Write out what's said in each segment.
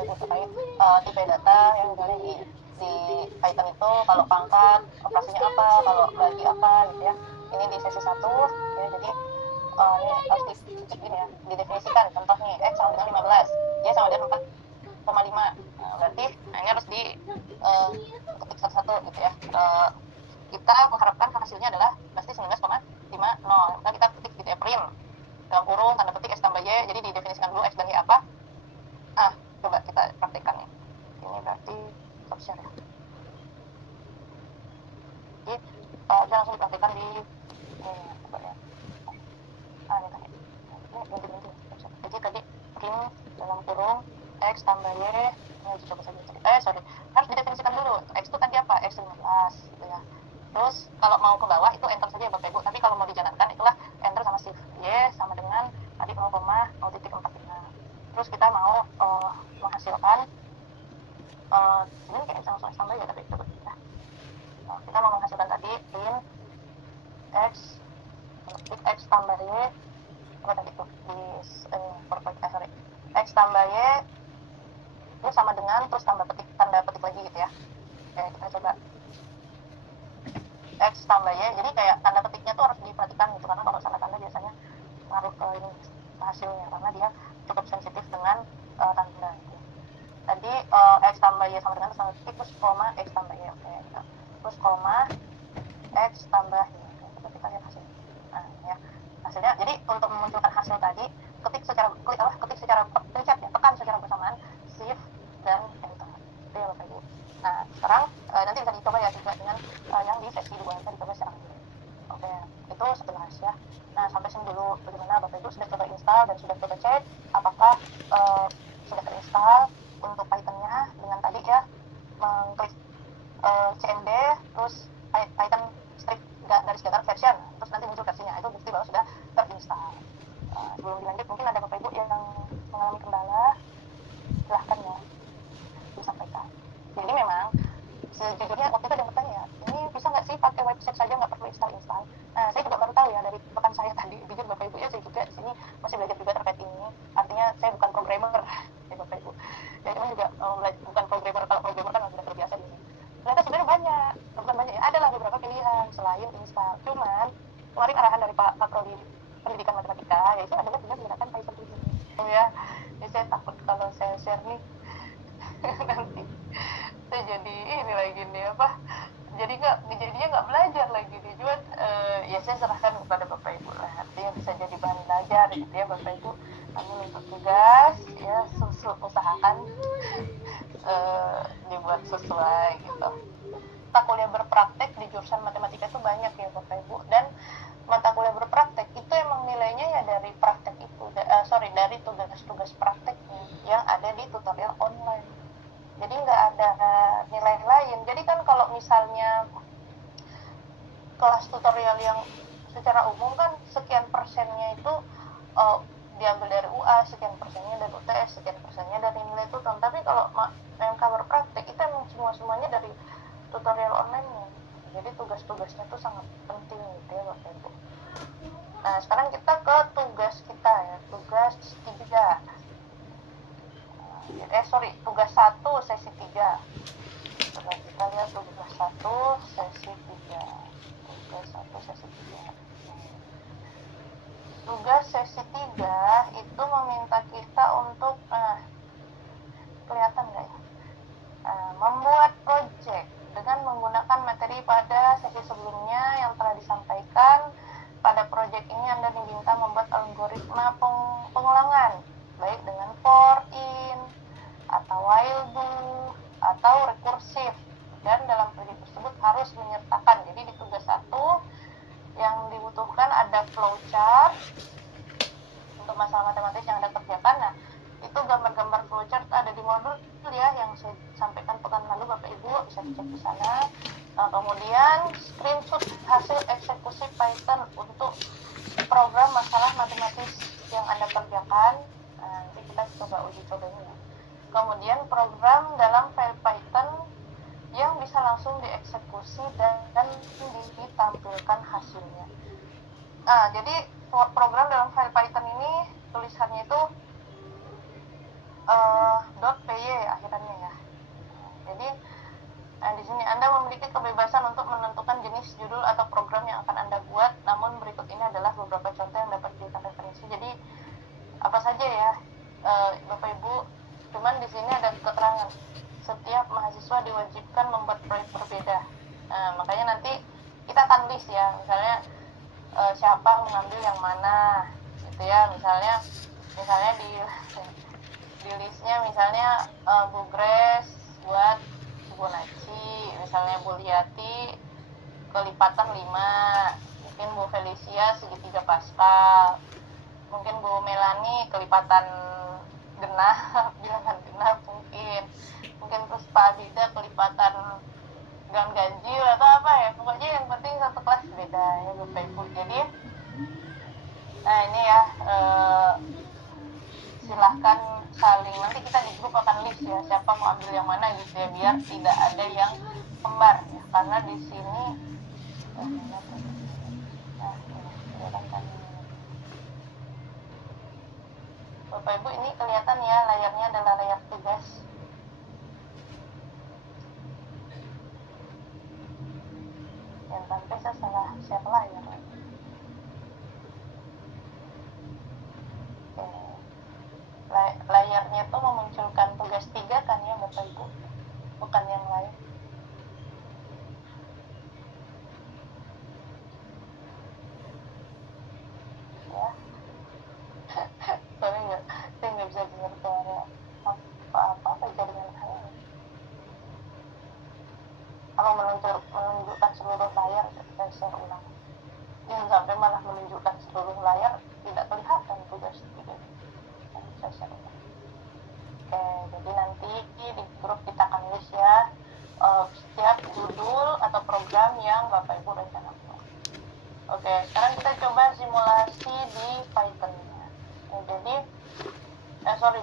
Bapak Ibu terkait tipe data yang misalnya di Python itu kalau pangkat operasinya apa, kalau bagi apa gitu ya. Ini di sesi 1 ya, jadi ini harus dicek ini ya, didefinisikan. Contoh nih, X sama dengan 15, Y sama dengan 4,5. Nah, berarti ini harus di ketik satu-satu gitu ya. Kita mengharapkan hasilnya adalah pasti 19,50. Maka kita ketik gitu ya, prim dalam kurung tanda petik X tambah Y. Jadi didefinisikan dulu X dan Y apa. Coba kita praktekkan nih. Ini berarti stop share ya. Jadi kita langsung dipraktekkan di ini coba ya. Ini tadi. Ini ganti-ganti. Jadi tadi prim dalam kurung X tambah Y. Ini coba saja. Harus didefinisikan dulu. X itu tadi apa? X 15 gitu ya. Terus kalau mau ke bawah itu enter saja ya Bapak Ibu. Tapi kalau mau dijalankan itulah enter sama shift Y sama dengan tadi 0,0.45. Terus kita mau menghasilkan sebenarnya kayak langsung tambah ya, tapi coba kita mau menghasilkan tadi print X tambah Y. Apa tadi itu di X tambah Y itu sama dengan terus tanda petik lagi gitu ya. Oke, kita coba X tambah Y. Jadi kayak tanda petiknya tuh harus diperhatikan gitu, karena kalau salah tanda biasanya ngaruh ke ini hasilnya, karena dia cukup sensitif dengan tanda gitu. Tadi X tambah Y sama dengan tanda petik terus koma X tambah Y. Oke, gitu. Terus koma X tambah Y. Coba kita lihat hasilnya. Nah, ya. Hasilnya jadi untuk memunculkan hasil tadi ketik secara pencet ya, tekan secara bersamaan shift dan enter. Itu ya Bapak Ibu. Nah, sekarang nanti bisa dicoba ya juga dengan yang di sesi 2 kita dicoba sekarang dulu. Oke, itu sekilas ya. Nah, sampai sini dulu. Bagaimana Bapak Ibu sudah coba install dan sudah coba cek apakah sudah terinstall untuk Python-nya dengan tadi ya, mengklik cmd terus Python script garis datar version, terus nanti muncul versinya, itu bukti bahwa sudah terinstall. Sebelum dilanjut mungkin ada Bapak Ibu yang mengalami kendala, silahkan ya disampaikan. Jadi memang sejujurnya waktu itu ada yang bertanya ya, ini bisa nggak sih pakai website saja nggak perlu install. Nah, saya juga baru tahu ya dari rekan saya tadi. Jujur Bapak Ibu ya, saya juga di sini masih belajar juga terkait ini. Artinya saya bukan programmer ya Bapak Ibu. Ya cuma juga bukan programmer. Kalau programmer kan sudah terbiasa di sini. Ternyata sebenarnya bukan banyak ya. Adalah beberapa pilihan selain install. Cuman kemarin arahan dari Pak Prodi Pendidikan Matematika yaitu adalah dengan menggunakan Python ini. Ya, jadi saya takut kalau saya share nih nanti saya jadi ini lagi nih apa, jadinya nggak belajar lagi nih. Cuman ya saya serahkan kepada Bapak Ibu lah, artinya bisa jadi bahan belajar gitu ya Bapak Ibu. Namun untuk tugas ya usahakan dibuat sesuai gitu. Mata kuliah berpraktek di jurusan matematika itu banyak ya Bapak Ibu, dan mata kuliah berpraktek itu emang nilainya ya dari praktek itu, dari tugas-tugas prakteknya yang ada di tutorial online. Jadi nggak ada nilai lain. Jadi kan kalau misalnya kelas tutorial yang secara umum kan sekian persennya itu diambil dari UA, sekian persennya dari UTS, sekian persennya dari nilai tutor. Tapi kalau MK berpraktek itu emang semuanya dari tutorial online-nya. Jadi tugas-tugasnya itu sangat penting gitu ya Bapak Ibu. Nah, sekarang kita ke tugas kita ya, tugas 3. Tugas 1 sesi 3. Coba kita lihat tugas 1 sesi 3. Tugas 1 sesi 3. Tugas sesi 3 itu meminta kita untuk kelihatan nggak ya? Membuat project dengan menggunakan materi pada sesi sebelumnya yang telah disampaikan. Pada project ini Anda diminta membuat algoritma pengulangan baik dengan for, in, atau while do, atau rekursif, dan dalam project tersebut harus menyertakan. Jadi di tugas 1 yang dibutuhkan ada flowchart untuk masalah matematis yang Anda kerjakan. Nah, itu gambar-gambar flowchart ada di modul ya yang saya sampaikan pekan lalu Bapak Ibu, bisa dicek di sana. Kemudian screenshot hasil eksekusi Python untuk program masalah matematis yang Anda kerjakan. Nanti kita coba uji cobanya ya. Kemudian program dalam file Python yang bisa langsung dieksekusi dan ditampilkan hasilnya. Jadi program dalam file Python ini tulisannya itu .py akhirannya ya. Jadi di sini Anda memiliki kebebasan untuk menentukan jenis judul atau program yang akan Anda buat, namun berikut ini adalah beberapa contoh yang dapat dijadikan referensi. Jadi apa saja ya, Bapak Ibu, cuman di sini ada keterangan setiap mahasiswa diwajibkan membuat proyek berbeda. Makanya nanti kita akan list ya, misalnya siapa mengambil yang mana gitu ya, misalnya di listnya misalnya Bu Grace buat Fibonacci, misalnya Bu Liati kelipatan 5, mungkin Bu Felicia segitiga Pascal, mungkin Bu Melani kelipatan genap bilangan genap, mungkin terus Pak Abida kelipatan gang ganjil atau apa ya, pokoknya yang penting satu kelas beda ya Bapak Ibu. Jadi ini ya, silahkan saling, nanti kita di grup akan list ya siapa mau ambil yang mana gitu ya, biar tidak ada yang kembar ya, karena di sini Bapak Ibu ini kelihatan ya, layarnya adalah layar tugas. Yang sampai saya salah share layar. Layarnya tuh memunculkan tugas 3 kan ya Bapak Ibu, bukan yang lain ya. Sorry ya, saya nggak bisa dengar suara apa jaringan saya. Kalau menunjukkan seluruh layar, saya share ulang. Yang sampai malah menunjukkan seluruh layar, tidak kelihatan tugas 3. Saya share ulang. Oke, jadi nanti di grup kita akan list ya setiap judul atau program yang Bapak Ibu rencanakan. Oke, sekarang kita coba simulasi di Python-nya. Jadi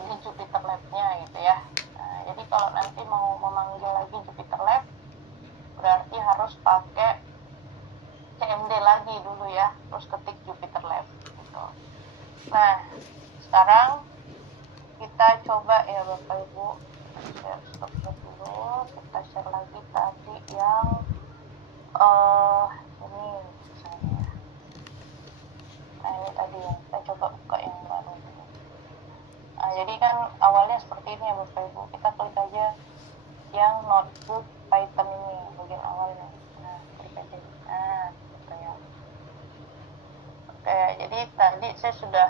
di Jupyter Lab-nya gitu ya. Jadi kalau nanti mau memanggil lagi Jupyter Lab, berarti harus pakai CMD lagi dulu ya, terus ketik Jupyter Lab gitu. Nah, sekarang kita coba ya Bapak Ibu, share stop dulu, kita share lagi tadi yang ini misalnya. Nah ini tadi ya, kita coba buka yang baru dulu. Jadi kan awalnya seperti ini ya Bapak Ibu, kita klik aja yang notebook Python ini bagian awalnya. Nah klik aja, gitu ya. Oke, jadi tadi saya sudah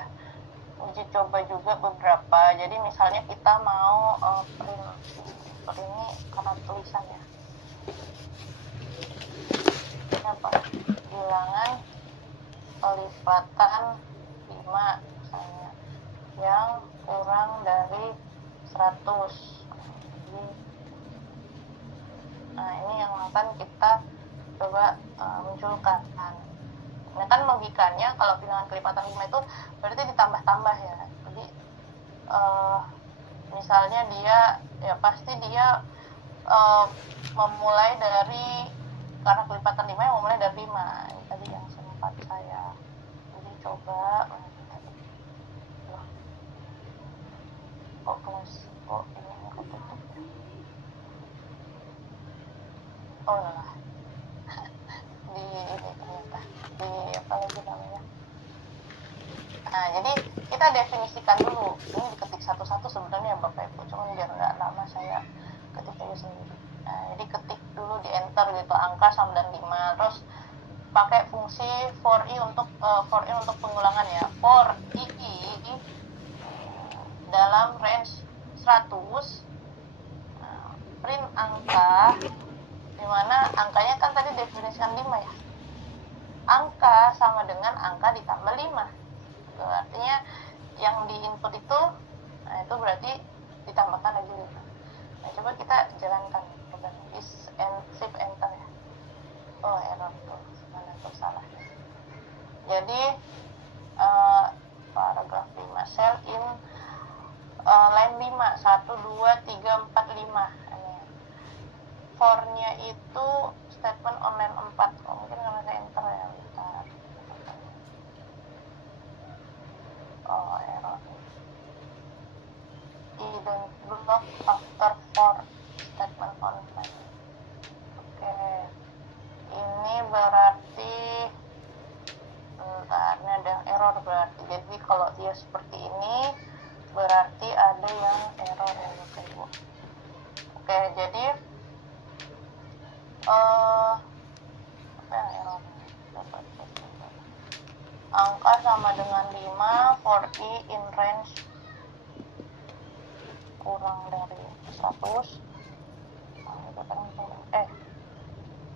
uji coba juga beberapa. Jadi misalnya kita mau print ini karena tulisan ya. Ini apa? Bilangan kelipatan 5 misalnya, yang kurang dari 100. Nah ini yang akan kita coba munculkan. Nah kan logikanya kalau bilangan kelipatan 5 itu berarti ditambah-tambah ya. Jadi misalnya dia ya pasti dia memulai dari, karena kelipatan 5 yang memulai dari 5. Ini tadi yang sempat saya uji coba. Kok ini aku tutup ya. Oh lah. Di ini ternyata di apa lagi namanya. Nah jadi kita definisikan dulu, ini diketik satu-satu sebenarnya Bapak Ibu, cuman biar nggak lama saya ketik aja sendiri. Nah jadi ketik dulu di enter gitu angka sama dan 5, terus pakai fungsi for i untuk pengulangan ya, for i dalam range 100 print angka, dimana angkanya kan tadi definisikan 5 ya, angka sama dengan angka ditambah 5. Artinya yang di input itu, nah itu berarti ditambahkan aja 5. Nah coba kita jalankan program shift enter ya. Oh error tuh, mana tuh salah. Jadi paragraf 5 cell in line 5 1 2 3 4 5. Ini for-nya itu statement on line 4. Mungkin karena saya enter ya, bentar. Oh error. I don't block after for statement online. Oke, ini berarti ini ada error berarti. Jadi kalau dia seperti ini berarti ada yang error ya Bapak Ibu. Oke, jadi apa yang error? Angka sama dengan 5 for i in range kurang dari 100.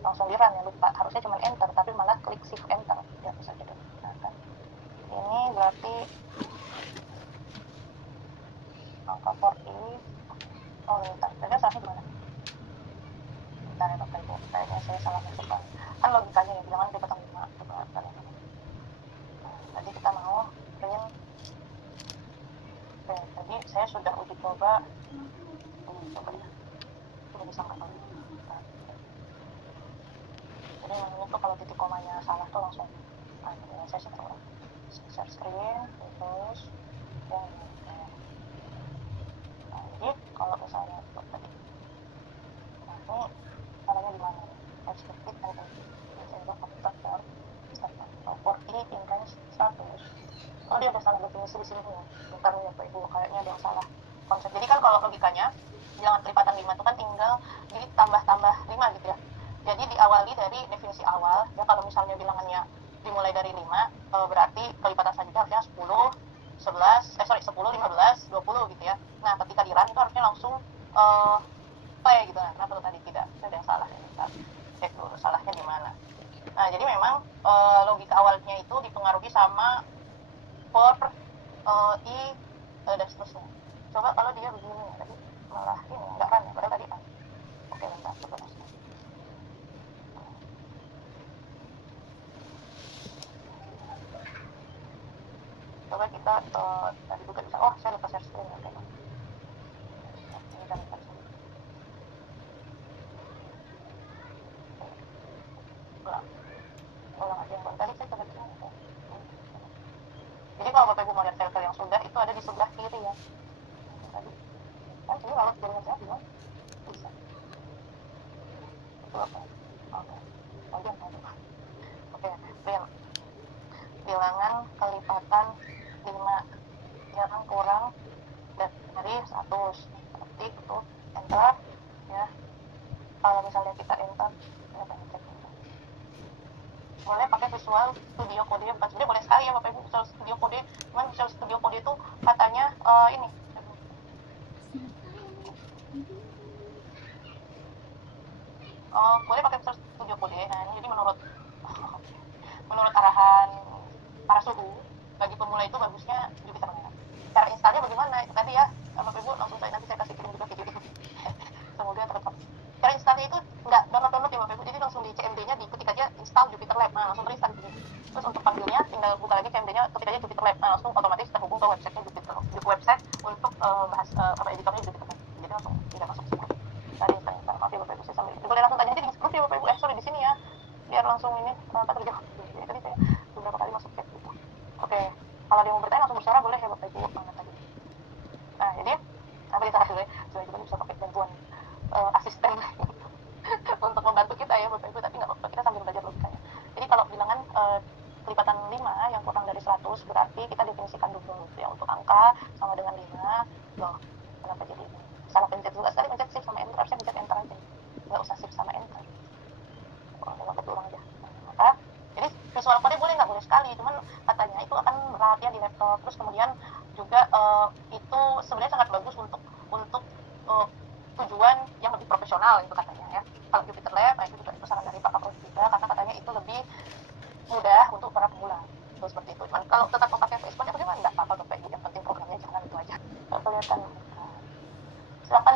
Langsung di run ya, lupa, harusnya cuma enter tapi malah klik shift enter ya, bisa jadi. Nah, ini berarti angka for i bentar, jadi salahnya gimana? Bentar ya Bapak Ibu, kayaknya saya salah masukkan. Kan logikanya ya, bilangan kelipatan 5 coba kalian. Tadi kita mau print. Oke, tadi saya sudah uji coba ya, udah bisa nggak kali? Jadi namanya tuh kalau titik komanya salah tuh langsung ya, saya share screen terus yang jadi kalau misalnya tadi ini caranya di mana? Expected and untuk komputer for i in range 100. Oh, dia ada salah definisi di sini ya. Bentar ya Pak Ibu, kayaknya ada yang salah konsep. Jadi kan kalau logikanya bilangan kelipatan 5 itu kan tinggal ditambah-tambah 5 gitu ya. Jadi diawali dari definisi awal ya, kalau misalnya bilangannya dimulai dari 5 berarti kelipatan selanjutnya harusnya 10, 10, 15, 20 gitu ya. Nah, ketika di run itu harusnya langsung P gitu. Nah, kenapa tuh tadi tidak? Itu ada yang salah ya. Kita cek dulu salahnya di mana. Nah, jadi memang logika awalnya itu dipengaruhi sama for i dan seterusnya. Coba kalau dia begini ya, tadi malah ini enggak run ya, padahal tadi kan. Oke, bentar, coba masuk. Coba kita tadi juga bisa. Oh, saya lupa share screen ya, teman. Ini kan ulang aja yang tadi saya coba begini. Jadi kalau Bapak Ibu mau lihat file yang sudah, itu ada di sebelah kiri ya. Tadi. Kan ini kalau jaringan saya gimana? Bisa. Itu apa? Oke. Bagian tadi. Oke, bilangan kelipatan 5 yang kurang dari 100. Ketik itu enter ya. Kalau misalnya kita enter ya, boleh pakai Visual Studio Code. Sebenarnya boleh sekali ya Bapak Ibu Visual Studio Code. Cuman Visual Studio Code itu katanya ini boleh pakai Visual Studio Code. Nah, ini jadi menurut arahan para suhu bagi pemula itu bagusnya Jupyter Notebook. Cara installnya bagaimana itu tadi ya Bapak Ibu, langsung nanti saya kasih kirim juga video itu. Semoga terdapat. Cara installnya itu nggak download ya Bapak Ibu, jadi langsung di CMD-nya diketik aja install Jupyter Lab. Nah, langsung terinstall di sini. Terus untuk panggilnya tinggal buka lagi CMD-nya, ketik aja Jupyter Lab. Nah, langsung otomatis terhubung ke website-nya website untuk bahas editornya Jupyter Lab. Jadi langsung tidak masuk semua. Tadi install. Maaf ya Bapak Ibu, saya sambil boleh langsung tanya aja di grup ya Bapak Ibu. Sorry di sini ya. Biar langsung ini terjawab. Jadi tadi saya beberapa kali masuk chat gitu. Oke. Kalau ada yang mau bertanya langsung bersuara boleh ya Bapak Ibu. Mana tadi? Nah, jadi apa kita hasilnya? Saya juga bisa pakai bantuan asisten untuk membantu kita ya Bapak Ibu, tapi nggak apa-apa, kita sambil belajar logikanya. Jadi kalau bilangan kelipatan 5 yang kurang dari 100 berarti kita definisikan dulu ya, untuk angka sama dengan 5. Loh, kenapa jadi salah pencet juga sekali, pencet shift sama enter, harusnya pencet enter aja, nggak usah shift sama enter. Nggak berulang aja. Maka jadi visual code boleh nggak? Boleh sekali, cuman katanya itu akan berat ya di laptop. Terus kemudian juga itu sebenarnya sangat bagus untuk tujuan yang lebih profesional itu katanya ya. Kalau Jupyter Lab, itu juga itu saran dari Pak Kapolri juga, karena katanya itu lebih mudah untuk para pemula. Itu seperti itu. Cuman kalau tetap mau pakai VS Code ya bagaimana? Nggak apa-apa Bapak Ibu, yang penting programnya jalan, itu aja. Kelihatan.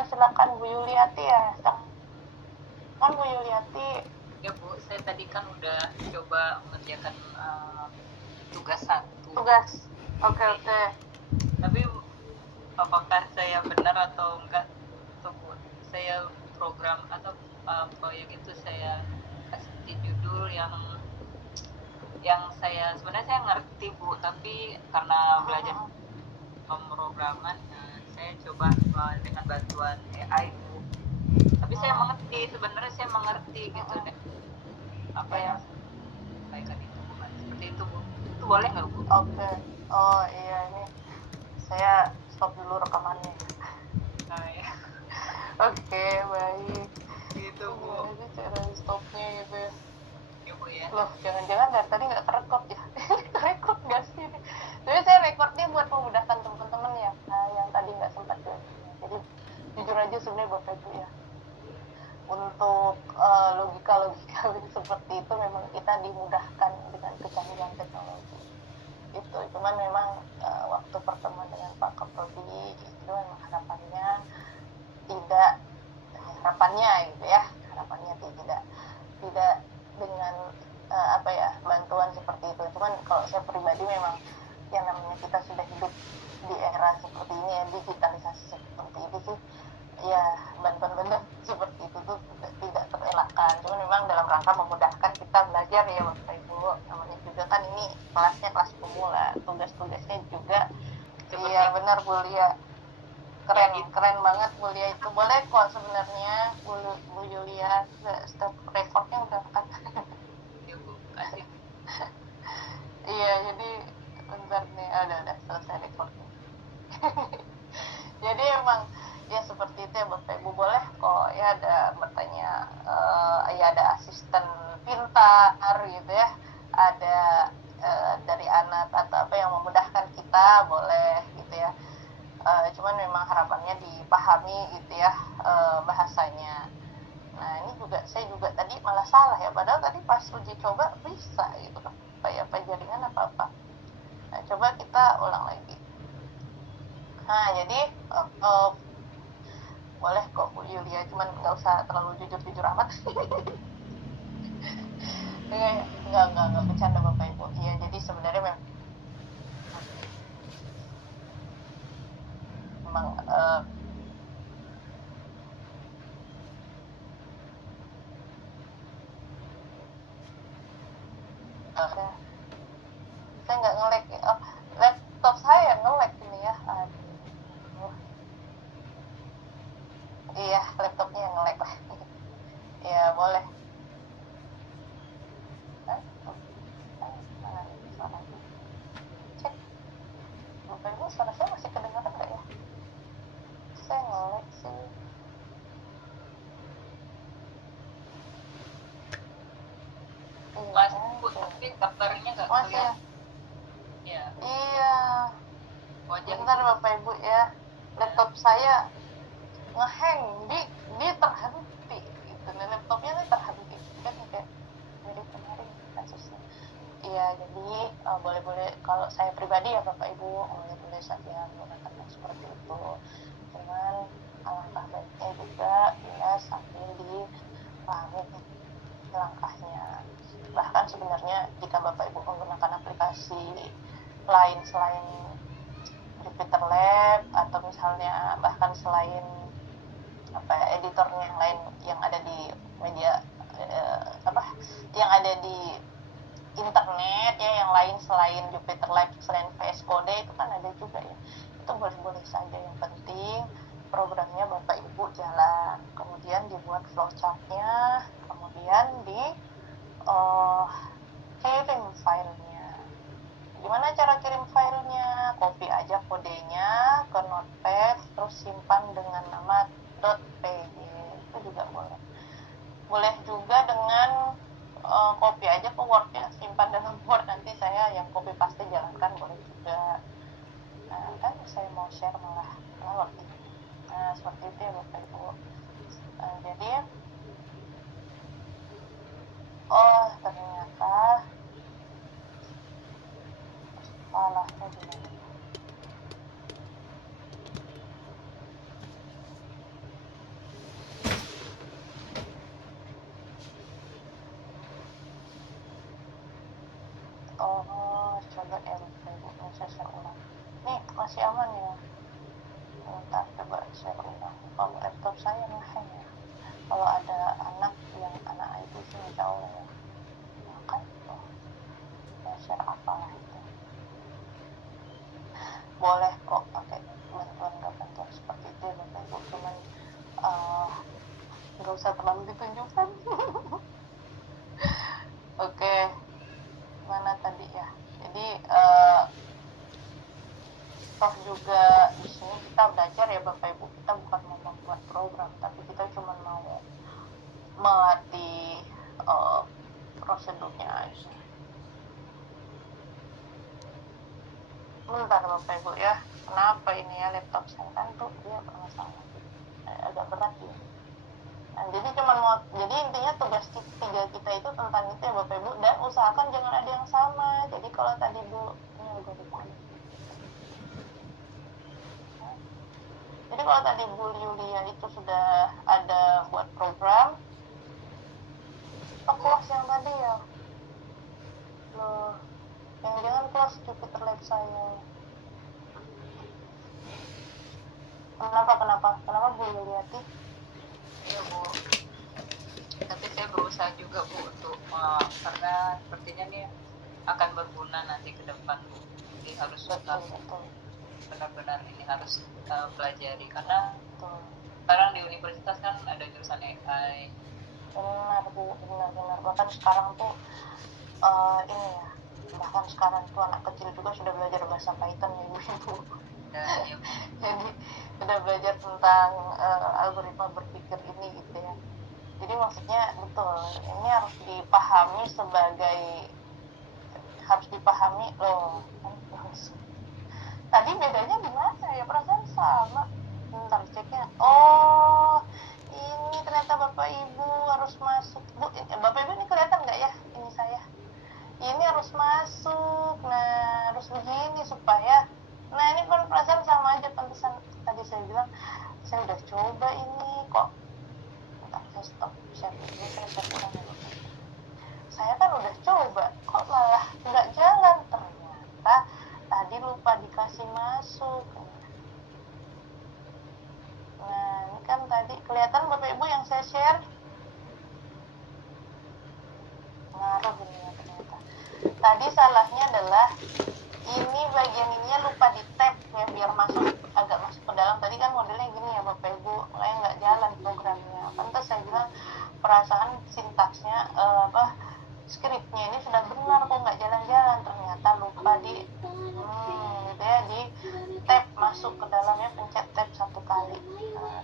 Silakan Bu Yuliati ya. Silakan Bu Yuliati. Ya Bu, saya tadi kan udah coba mengerjakan tugas 1. Tugas. Oke. Tapi apakah saya benar atau enggak? Tuh Bu, saya program atau proyek itu saya kasih judul yang saya sebenarnya saya ngerti Bu, tapi karena belajar pemrograman saya coba dengan bantuan AI Bu. Tapi saya mengerti, sebenarnya saya mengerti gitu deh apa yang sampaikan itu bukan seperti itu Bu. Itu boleh nggak Bu? Oke. Oh iya, ini saya stop dulu rekamannya. Nah, ya. Oke, baik. Gitu Bu. Gimana sih cara stopnya gitu ya? Ya Bu ya. Loh, jangan-jangan dari tadi nggak kerekod ya? Kerekod nggak sih ini? Tapi saya rekodnya buat memudahkan teman-teman ya, yang tadi nggak sempat join. Jadi jujur aja sebenarnya Bapak Ibu ya, untuk logika-logika seperti itu memang kita dimudahkan dengan kecanggihan teknologi. Itu cuman memang waktu pertemuan dengan Pak Kaprodi itu memang tidak harapannya gitu ya, harapannya tidak dengan apa ya, bantuan seperti itu. Cuman kalau saya pribadi memang yang namanya kita sudah hidup di era seperti ini ya, digitalisasi seperti ini sih ya, bantuan-bantuan seperti itu tuh tidak terelakkan. Cuman memang dalam rangka memudahkan kita belajar ya Bapak Ibu, namanya juga kan ini kelasnya kelas pemula, tugas-tugasnya juga Seperti iya benar Bu Lia, keren ya, gitu. keren banget Bu Lia. Itu boleh kok sebenarnya Bu Yulia, stop recordnya udah kan. Ya Bu, kasih. Iya, jadi bentar nih, udah selesai recordnya. Jadi emang ya seperti itu ya Bapak Ibu, boleh kok ya ada bertanya, ya ada asisten pintar gitu ya, ada dari anak atau apa yang memudahkan kita, boleh gitu ya. Cuman memang harapannya dipahami gitu ya, bahasanya. Nah ini juga saya juga tadi malah salah ya, padahal tadi pas uji coba bisa gitu kan, kayak apa jaringan apa. Nah coba kita ulang lagi. Nah jadi boleh kok Bu Yulia, cuman nggak usah terlalu jujur amat. Nggak bercanda Bapak Ibu. Iya, jadi sebenarnya memang saya nggak nge-lag ya. Oh, laptop saya nge-lag ini ya. Aduh. Iya, laptopnya yang nge-lag lah. Iya, boleh. Mana nih suaranya? Cek. Bapak Ibu, suara saya masih kedengaran nggak ya? Saya nge-lag sih. Mas Bu, tapi gambarnya nggak kelihatan. Ya. Iya. Wajah Bentar Bapak Ibu ya. Laptop saya ngehang, di terhenti gitu. Nah, laptopnya nih terhenti kan, kayak mirip kemarin kasusnya. Iya, jadi boleh-boleh kalau saya pribadi ya Bapak Ibu, boleh-boleh saja menggunakan seperti itu. Cuman alangkah baiknya juga ya sambil dipahami langkahnya. Bahkan sebenarnya jika Bapak Ibu menggunakan aplikasi lain selain Jupyter Lab, atau misalnya bahkan selain apa ya, editornya yang lain yang ada di media, apa yang ada di internet ya, yang lain selain Jupyter Lab, selain VS Code itu kan ada juga ya, itu boleh-boleh saja. Yang penting programnya Bapak Ibu jalan, kemudian dibuat flowchartnya, kemudian di uh, kirim filenya. Gimana cara kirim filenya? Copy aja kodenya ke Notepad, terus simpan dengan nama .py, itu juga boleh. Boleh juga dengan copy aja ke Word-nya, simpan dalam Word, nanti saya yang copy paste jalankan, boleh juga. Nah, kan saya mau share malah ngelot ini. Nah, seperti itu ya Bapak Ibu. Jadi, oh ternyata salahnya di mana? Oh, coba ya Bapak Ibu, saya share ulang. Nih, masih aman ya? Bentar, coba share ulang. Oh, laptop saya ngehang ya. Kalau ada anak IT sih insya Allah ya. Makan tuh, saya share apalah itu. Boleh kok pakai bantuan usah terlalu ditunjukkan. Oke, mana tadi ya? Jadi toh juga di sini kita belajar ya Bapak Ibu, kita bukan mau membuat program, tapi kita cuma mau melatih prosedurnya aja. Bentar Bapak Ibu ya, kenapa ini ya laptop saya kan tuh dia bermasalah, agak berat ya. Nah, jadi intinya tugas tiga kita itu tentang itu ya Bapak Ibu, dan usahakan jangan ada yang sama. Jadi kalau tadi Bu, ini algoritma. Jadi kalau tadi Bu Yulia itu sudah ada buat program, close yang tadi ya. Loh, yang jangan close Jupyter Lab saya. Kenapa Bu Yuliati? Iya Bu, tapi saya berusaha juga Bu untuk karena sepertinya nih akan berguna nanti ke depan Bu. Jadi harus Betul. benar-benar ini harus pelajari, karena Betul. sekarang di universitas kan ada jurusan AI. Benar Bu, benar. Bahkan sekarang tuh ini ya, bahkan sekarang tuh anak kecil juga sudah belajar bahasa Python ya Bu. Ya. Jadi sudah belajar tentang algoritma berpikir ini gitu ya. Jadi maksudnya betul, ini harus dipahami loh. Tadi bedanya di mana ya? Perasaan sama. Bentar ceknya. Oh, ini ternyata Bapak Ibu harus masuk. Bu, Bapak Ibu ini kelihatan nggak ya? Ini saya. Ini harus masuk. Nah, harus begini supaya. Nah, ini kan perasaan sama aja. Pantesan tadi saya bilang saya udah coba ini kok. Bentar, saya stop. Saya ulang ya. Saya kan udah coba, kok malah nggak jalan. Ternyata tadi lupa dikasih masuk. Nah, ini kan tadi kelihatan Bapak Ibu yang saya share. Ngaruh ini ya ternyata. Tadi salahnya adalah ini bagian ininya lupa di tab ya, biar agak masuk ke dalam. Tadi kan modelnya gini ya Bapak Ibu, makanya nggak jalan programnya. Pantas saya bilang perasaan sintaksnya skripnya ini sudah benar, kok nggak jalan-jalan. Ternyata lupa di gitu ya, di tab masuk ke dalamnya, pencet tab 1 kali.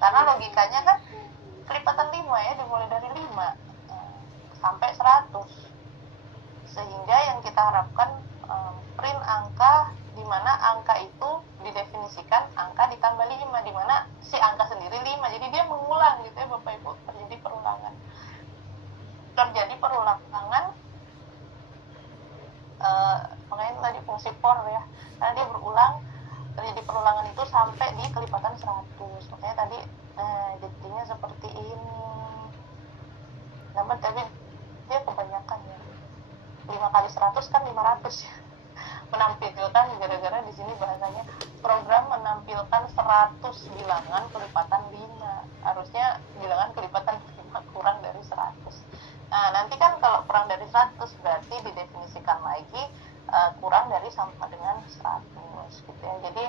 Karena logikanya kan kelipatan 5 ya, dimulai dari 5 sampai 100, sehingga yang kita harapkan print angka di mana angka itu didefinisikan angka ditambah 5, di mana si angka sendiri 5, jadi dia mengulang gitu ya Bapak Ibu, terjadi perulangan makanya tadi fungsi for ya, karena dia terjadi perulangan itu sampai di kelipatan 100, makanya tadi jadinya seperti ini. Namun tapi dia kebanyakan ya, 5 kali 100 kan 500 ya. Menampilkan, gara-gara di sini bahasanya program menampilkan 100 bilangan kelipatan 5, harusnya bilangan kelipatan 5 kurang dari 100. Nah, nanti kan kalau kurang dari 100 berarti didefinisikan lagi kurang dari sama dengan 100 gitu ya. Jadi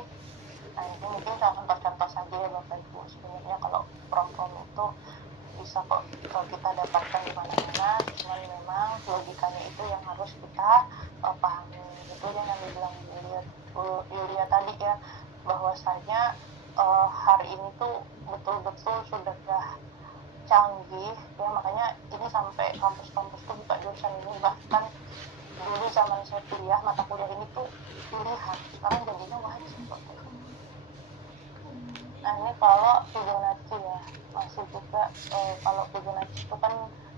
nah ini mungkin contoh-contoh saja ya Bapak Ibu. Sebenarnya kalau prom itu bisa kok kalau kita dapatkan di mana-mana, cuman memang logikanya itu yang harus kita pahami. Itu yang dibilang Yulia tadi ya, bahwasanya hari ini tuh betul-betul sudah canggih ya, makanya ini sampai kampus-kampus tuh buka jurusan ini. Bahkan dulu zaman saya kuliah, mata kuliah ini tuh pilihan, sekarang jadinya wajib. Nah ini kalau Fibonacci ya, masih juga kalau Fibonacci itu kan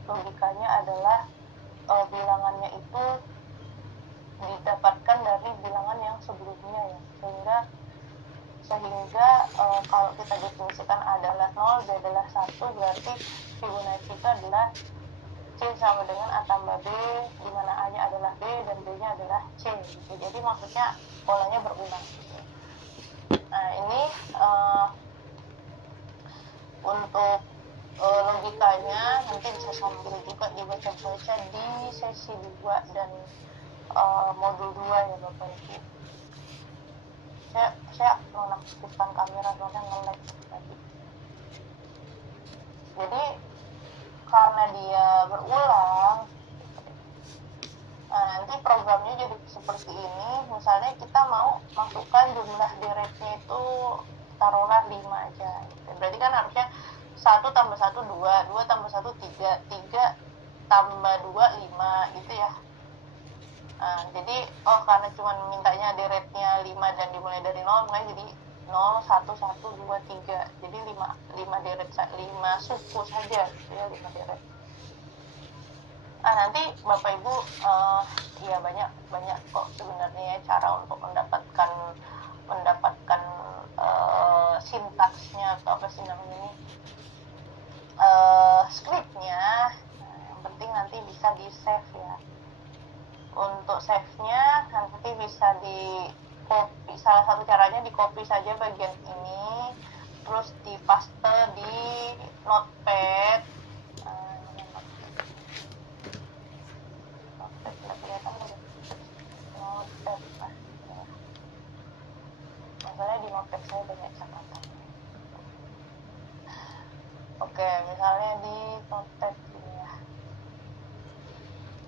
logikanya adalah bilangannya itu didapatkan dari bilangan yang sebelumnya ya, sehingga kalau kita definisikan A adalah 0, B adalah 1, berarti Fibonacci itu adalah C sama dengan A tambah B, di mana A-nya adalah B dan B-nya adalah C gitu. Jadi maksudnya polanya berulang gitu. Nah ini untuk logikanya nanti bisa sambil juga dibaca-baca di sesi 2 dan modul 2 ya Bapak Ibu. Saya nonaktifkan kamera soalnya nge-lag tadi. Jadi misalnya kita mau masukkan jumlah directnya itu taruhlah 5 aja gitu. Berarti kan harusnya 1 tambah 1 2, 2 tambah 1 3, 3 tambah 2 5 gitu ya. Jadi karena cuma mintanya direct-nya 5 dan dimulai dari 0, makanya jadi 0 1 1 2 3. Jadi 5 direct 5 suku saja gitu ya, 5 direct. Nanti Bapak Ibu ya banyak kok sebenarnya ya cara untuk mendapatkan sintaksnya atau apa sih namanya ini scriptnya. Yang penting nanti bisa di save ya. Untuk save-nya nanti bisa di copy, salah satu caranya di copy saja bagian ini, terus di paste di notepad. Notepad nggak kelihatan lagi. Notepad masalahnya di notepad saya banyak catatan. Oke, misalnya di notepad ini ya.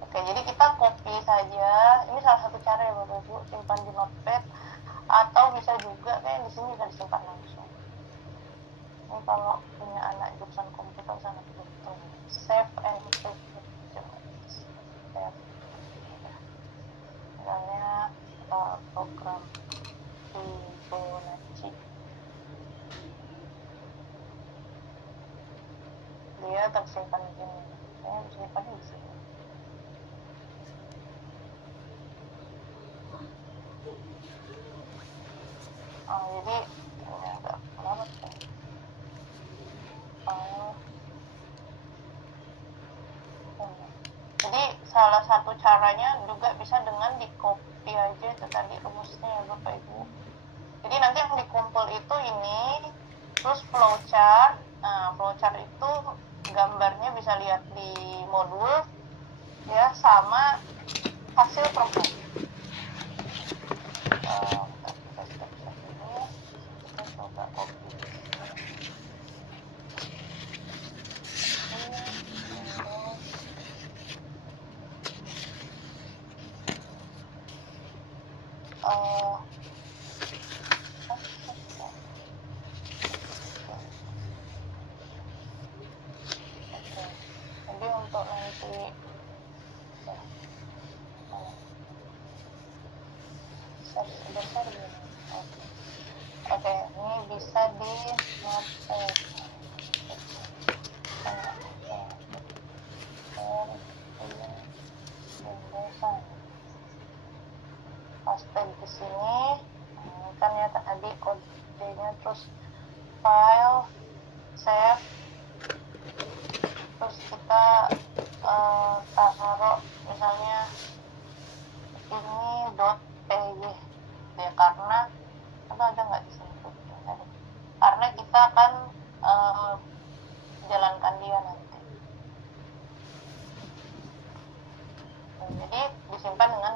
Oke, jadi kita copy saja. Ini salah satu cara ya Bapak Ibu, simpan di notepad, atau bisa juga kayak di sini bisa disimpan langsung. Ini kalau punya anak jurusan komputer sangat betul. Save and save documents. Misalnya program Fibonacci. Dia tersimpan di sini. Saya tersimpan di sini. Jadi ini agak lama kan. Jadi salah satu caranya juga bisa dengan di copy aja itu tadi rumusnya ya Bapak Ibu. Jadi nanti yang dikumpul itu ini, terus flowchart. Flowchart itu gambarnya bisa lihat di modul ya, sama hasil program. Kita coba copy. Jadi untuk nanti besar gini. Oke, ini bisa di notepad. Paste di sini. Kan ya tadi kodenya, terus file, save, terus kita taruh misalnya ini .py ya, karena ada nggak di sini karena kita akan jalankan dia nanti. Jadi disimpan dengan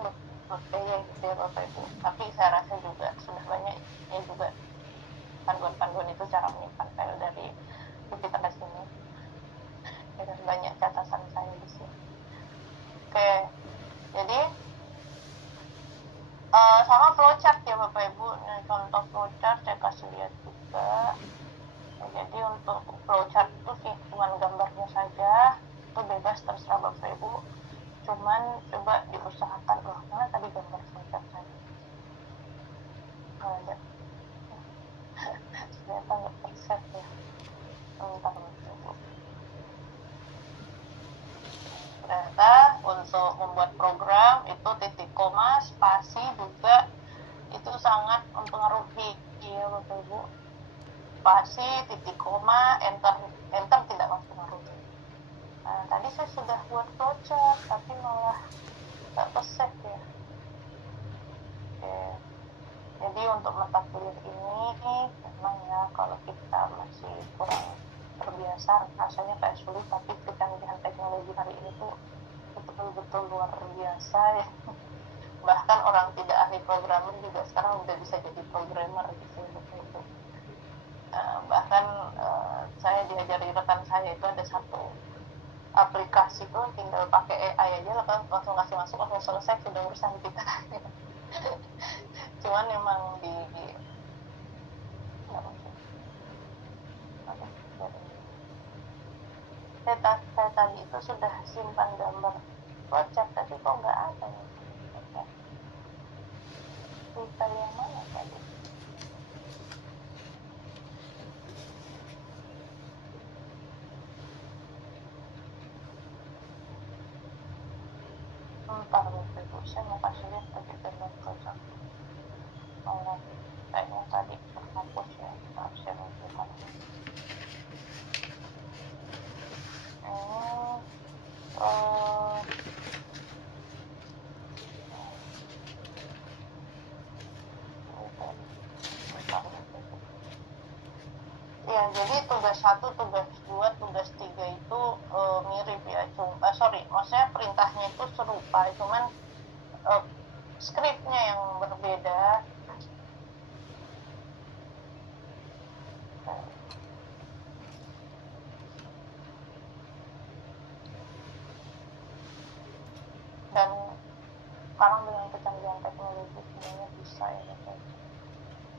.py gitu ya Bapak Ibu. Tapi saya rasa juga sudah banyak ya juga panduan-panduan itu cara menyimpan file dari kita di sini. Dan banyak catatan saya di sini. Oke, jadi sama flowchart ya Bapak Ibu. Nah, contoh flowchart saya kasih lihat juga. Jadi untuk flowchart itu sih cuma gambarnya saja, itu bebas terserah Bapak Ibu. Cuman coba diusahakan, mana tadi gambar flowchart saya? Nggak ada. Ternyata nggak tersave ya. Bentar Bapak Ibu. Ternyata untuk membuat program itu titik koma, spasi juga itu sangat mempengaruhi ya Bapak Ibu. Spasi, titik koma, enter tidak mempengaruhi. Tadi saya sudah buat flowchart tapi malah nggak save ya. Oke. Jadi untuk mata kuliah ini memang ya kalau kita masih kurang terbiasa rasanya kayak sulit, tapi kecanggihan teknologi hari ini tuh betul-betul luar biasa ya. Bahkan orang tidak ahli programming juga sekarang udah bisa jadi programmer gitu. Bahkan saya diajari rekan saya itu ada satu aplikasi tuh tinggal pakai AI aja langsung kasih masuk, langsung selesai, sudah urusan kita. cuman emang nggak mungkin. Oke, saya tadi itu sudah simpan gambar gocap tapi kok nggak ada ya detail yang mana tadi. Ntar itu saya mau kasih lihat tadi gambar gocap. Oh, kayaknya tadi terhapus ya, maaf saya lupa. Ya, jadi tugas 1, tugas 2, tugas 3 itu mirip ya, maksudnya perintahnya itu serupa, cuman skripnya yang berbeda. Dan sekarang dengan kecanggihan teknologi sebenarnya bisa ya,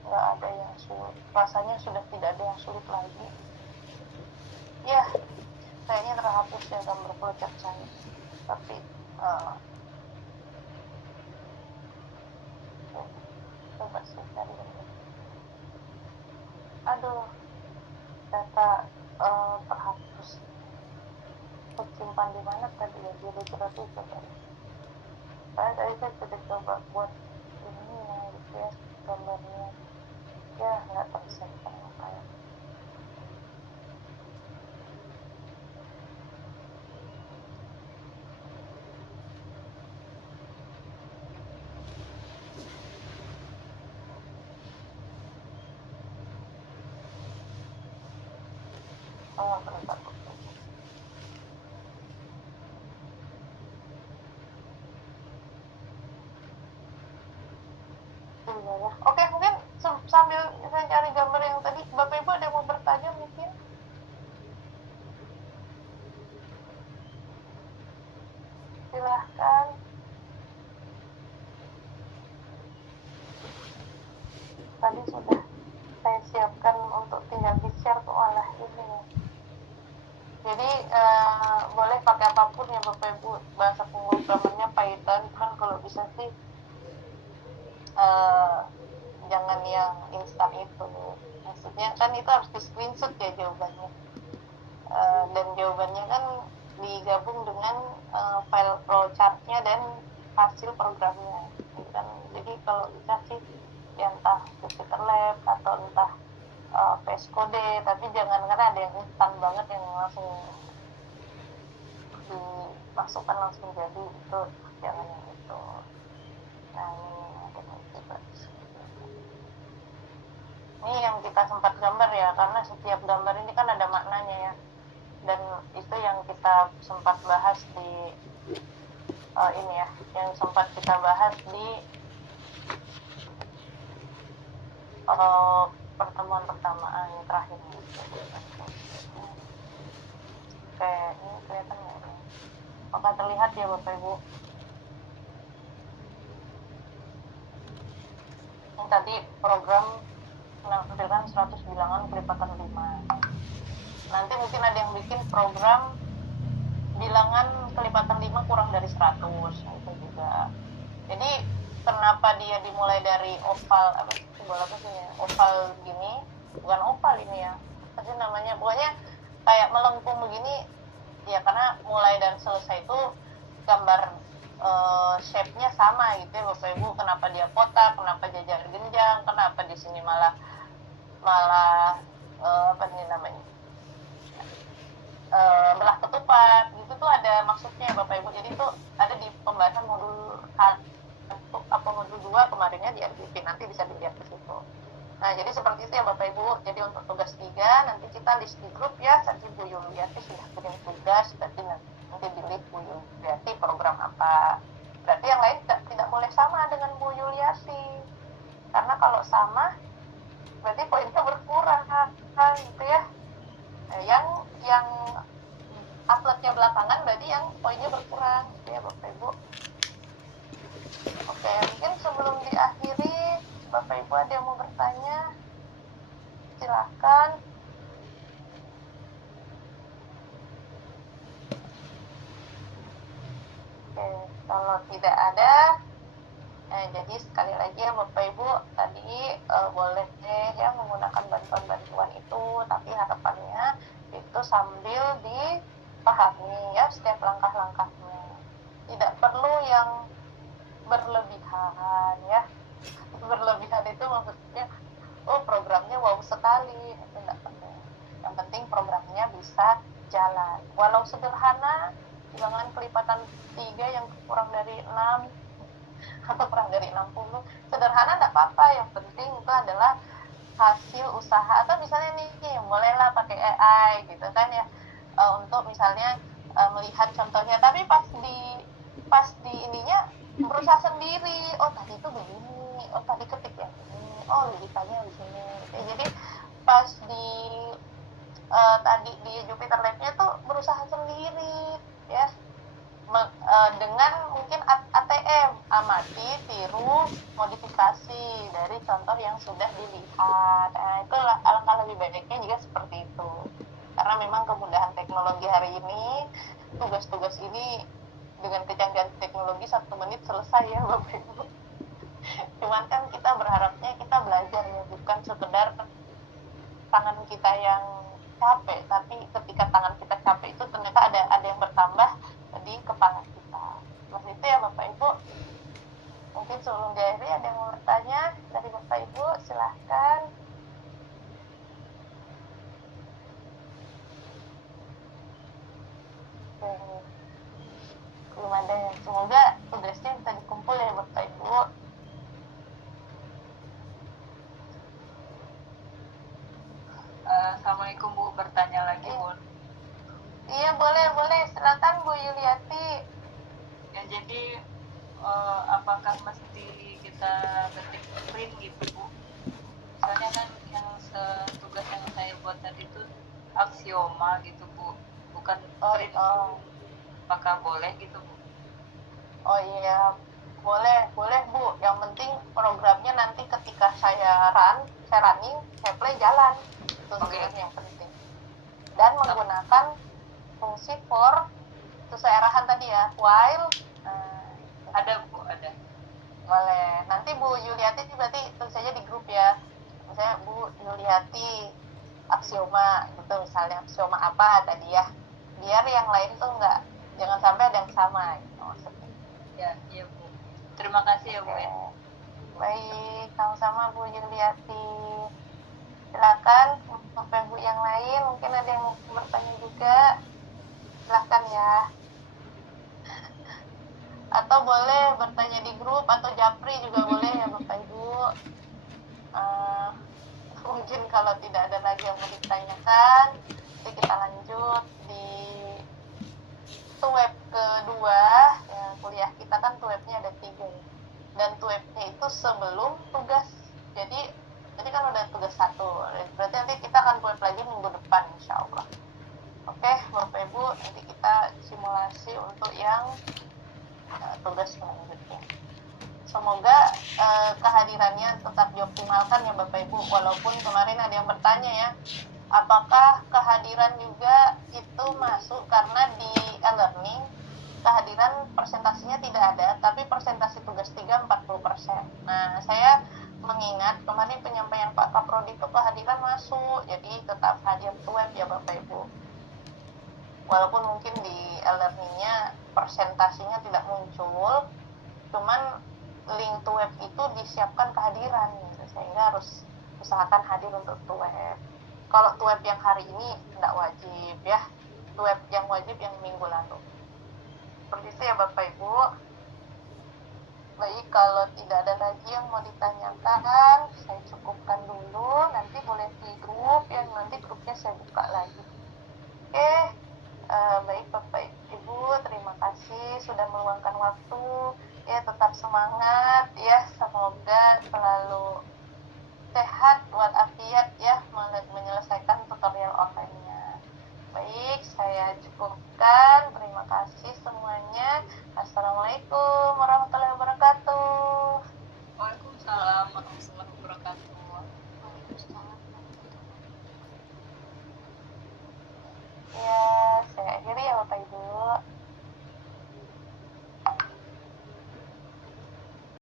nggak ada yang sulit, rasanya sudah tidak ada yang sulit lagi. Ya, kayaknya terhapus ya gambar flowchart saya, tapi coba sih cari ini. Aduh, data terhapus. Simpan di mana tadi ya, di literatur coba. Tadi saya sudah coba buat ini ya, gitu ya, gambarnya. Ya, nggak tersimpan kayak. Oh, bentar. Ya. Oke, mungkin sambil saya cari gambar yang tadi, Bapak Ibu ada yang mau bertanya mungkin? Silahkan. Tadi sudah saya siapkan untuk tinggal di-share ke olah ini ya. Jadi boleh pakai apapun ya Bapak Ibu, bahasa pemrogramannya Python, kan kalau bisa sih jangan yang instan itu. Maksudnya kan itu harus di screenshot ya jawabannya, dan jawabannya kan digabung dengan file flowchartnya dan hasil programnya gitu kan. Jadi kalau bisa sih ya entah JupyterLab atau entah VS Code, tapi jangan, karena ada yang instan banget yang langsung dimasukkan langsung jadi, itu jangan yang itu. Nah, ini yang kita sempat gambar ya, karena setiap gambar ini kan ada maknanya ya, dan itu yang kita sempat bahas di ini ya, yang sempat kita bahas di pertemuan pertama yang terakhir. Oke, ini kelihatan nggak ya? Apakah terlihat ya Bapak Ibu? Ini tadi program menampilkan 100 bilangan kelipatan 5. Nanti mungkin ada yang bikin program bilangan kelipatan 5 kurang dari 100, itu juga. Jadi kenapa dia dimulai dari oval, oval gini, bukan oval ini ya, tapi namanya pokoknya kayak melengkung begini ya, karena mulai dan selesai itu gambar shape-nya sama gitu ya Bapak Ibu. Kenapa dia kotak, kenapa jajar genjang, kenapa di sini malah apa ini namanya, belah ketupat gitu, tuh ada maksudnya Bapak Ibu. Jadi itu ada di pembahasan modul 1 apa modul 2 kemarinnya di RGP, nanti bisa dilihat di situ. Nah, jadi seperti itu ya Bapak Ibu. Jadi untuk tugas 3 nanti kita list di grup ya. Tadi Bu Yuliati sudah kirim tugas, berarti nanti di list Bu Yuliati program apa. Berarti yang lain tidak boleh sama dengan Bu Yuliati, karena kalau sama berarti poinnya berkurang gitu ya. Yang uploadnya belakangan berarti yang poinnya berkurang gitu ya Bapak Ibu. Oke, mungkin sebelum diakhiri Bapak Ibu ada yang mau bertanya? Silahkan. Oke, kalau tidak ada, jadi sekali lagi ya Bapak Ibu, tadi boleh ya menggunakan bantuan-bantuan itu, tapi harapannya itu sambil dipahami ya setiap langkah-langkahnya. Tidak perlu yang berlebihan ya. Berlebihan itu maksudnya, oh programnya wow sekali, itu tidak perlu. Yang penting programnya bisa jalan. Walau sederhana, bilangan kelipatan 3 yang kurang dari 6 atau kurang dari 60, sederhana tidak apa-apa, yang penting itu adalah hasil usaha. Atau misalnya nih, bolehlah pakai AI gitu kan ya, untuk misalnya melihat contohnya, tapi pas di ininya berusaha sendiri, oh tadi itu begini, oh tadi ketik yang ini, oh lirikannya di sini. Jadi pas tadi di Jupiter Lab-nya tuh berusaha sendiri ya, dengan mungkin ATM, amati, tiru, modifikasi dari contoh yang sudah dilihat. Nah, itu alangkah lebih baiknya juga seperti itu. Karena memang kemudahan teknologi hari ini, tugas-tugas ini dengan kecanggihan teknologi 1 menit selesai ya Bapak Ibu. Cuman kan kita berharapnya kita belajar ya, bukan sekedar tangan kita yang capek, tapi ketika tangan kita capek itu ternyata ada yang bertambah di kepala kita. Seperti itu ya Bapak Ibu. Mungkin sebelum diakhiri ada yang mau bertanya dari Bapak Ibu, silahkan. Belum ada ya. Semoga tugasnya bisa dikumpul ya Bapak Ibu. Assalamualaikum Bu, bertanya lagi Bu. Iya boleh, silakan Bu Yuliati. Ya jadi apakah mesti kita ketik print gitu Bu? Misalnya kan yang tugas yang saya buat tadi itu aksioma gitu Bu, bukan print. Apakah boleh gitu Bu? Oh iya, boleh Bu. Yang penting programnya nanti ketika saya running, saya play jalan. Itu sebenarnya yang penting. Dan menggunakan fungsi for sesuai arahan tadi ya, while. Ada Bu, ada. Boleh. Nanti Bu Yuliati berarti tulis saja di grup ya. Misalnya Bu Yuliati aksioma gitu, misalnya aksioma apa tadi ya. Biar yang lain tuh jangan sampai ada yang sama gitu maksudnya. Ya, iya Bu. Terima kasih ya Bu. Baik, sama-sama Bu Yuliati. Silakan Bapak Ibu yang lain, mungkin ada yang bertanya juga. Silakan ya. Atau boleh bertanya di grup atau japri juga boleh ya Bapak Ibu. Mungkin kalau tidak ada lagi yang mau ditanyakan, nanti kita lanjut di web kedua ya, kuliah kita kan webnya ada 3 dan webnya itu sebelum tugas. Jadi kan udah tugas 1, berarti nanti kita akan web lagi minggu depan insya Allah. Oke Bapak Ibu, nanti kita simulasi untuk yang tugas selanjutnya. Semoga kehadirannya tetap dioptimalkan ya Bapak Ibu, walaupun kemarin ada yang bertanya ya, apakah kehadiran juga itu masuk, karena di e-learning kehadiran persentasinya tidak ada, tapi persentase tugas 3 40%. Nah, saya mengingat kemarin penyampaian Pak Kaprodi itu kehadiran masuk, jadi tetap hadir web ya Bapak Ibu. Walaupun mungkin di e-learningnya persentasinya tidak muncul, cuman link to web itu disiapkan kehadiran gitu, sehingga harus usahakan hadir untuk to web. Kalau to web yang hari ini tidak wajib ya, to web yang wajib yang minggu lalu. Seperti itu ya Bapak Ibu. Baik, kalau tidak ada lagi yang mau ditanyakan, saya cukupkan dulu. Nanti boleh di grup, yang nanti grupnya saya buka lagi. Oke, baik Bapak Ibu, terima kasih sudah meluangkan waktu. Ya, tetap semangat ya, semoga selalu sehat walafiat ya, menyelesaikan tutorial online-nya. Baik, saya cukupkan. Terima kasih semuanya. Assalamualaikum